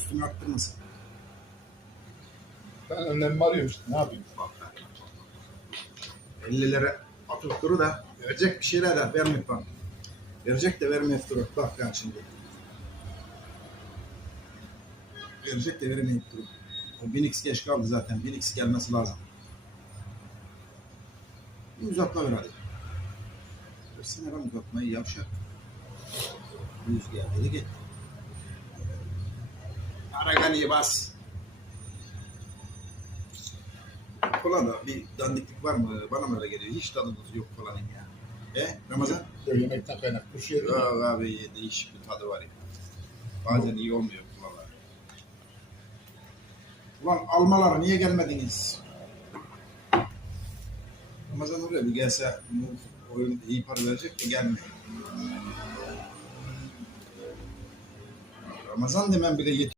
üstünü arttırmasın. Ben önlemimi arıyorum işte. Ne yapayım? Bak bak bak. bak. 50 lira atıp duru da verecek bir şeyler de vermeyip bak. Verecek de vermeyip duru. Bak yani şimdi. Verecek de vermeyip duru. O 1000x geç kaldı zaten. 1000x gelmesi lazım. Bir uzatma ver hadi. Versene lan uzatmayı yavşak. Yüz geldi gitti. Aragani'yi bas. Kola da bir dandiklik var mı? Bana mı öyle geliyor? Hiç tadımız yok kolanın ya. E Ramazan? Böyle yemekten kaynaklı bir şey mi? Yok abi değişik bir tadı var ya. Bazen iyi olmuyor kolalar. Ulan almalara niye gelmediniz? Ramazan oraya bir gelse bu oyun iyi para verecek de gelmiyor. Ramazan demem bile yetiyor.